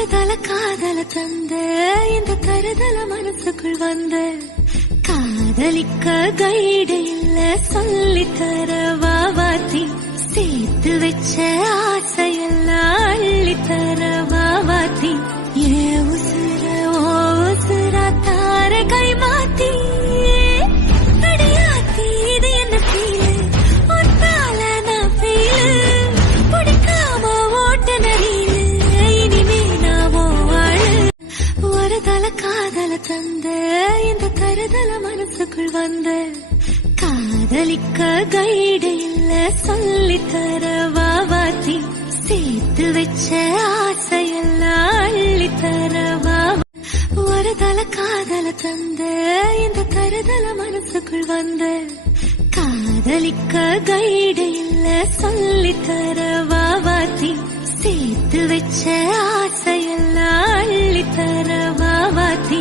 ஒரு தல காதல தந்த இந்த தருதல மனசுக்குள் வந்த காதலிக்க கைடு இல்ல சொல்லி தர வாவாத்தி சேர்த்து வச்ச ஆசையெல்லாம் அள்ளி தர வாவாத்தி ஏ உசுர ஓ உசுரா தார கை மாத்தி அடியாத்தி இது என்ன ஃபீலு ஒத்தால நான் ஃபீலு பிடிக்காம ஓட்ட நரீலு இனிமே நாமோ வாழு ஒரு தல காதல தந்த இந்த தருதல மனசுக்குள் வந்த காதலிக்க கைடு இல்ல சொல்லி தர வாவாத்தி சேர்த்து வச்ச ஆசையெல்லாம் அள்ளி தர வாவா ஒரு தல காதல தந்த இந்த தருதல மனசுக்குள் வந்த காதலிக்க கைடு இல்ல சொல்லி தர வாவாத்தி சேர்த்து வச்ச ஆசையெல்லாம் அள்ளி தர வாவாத்தி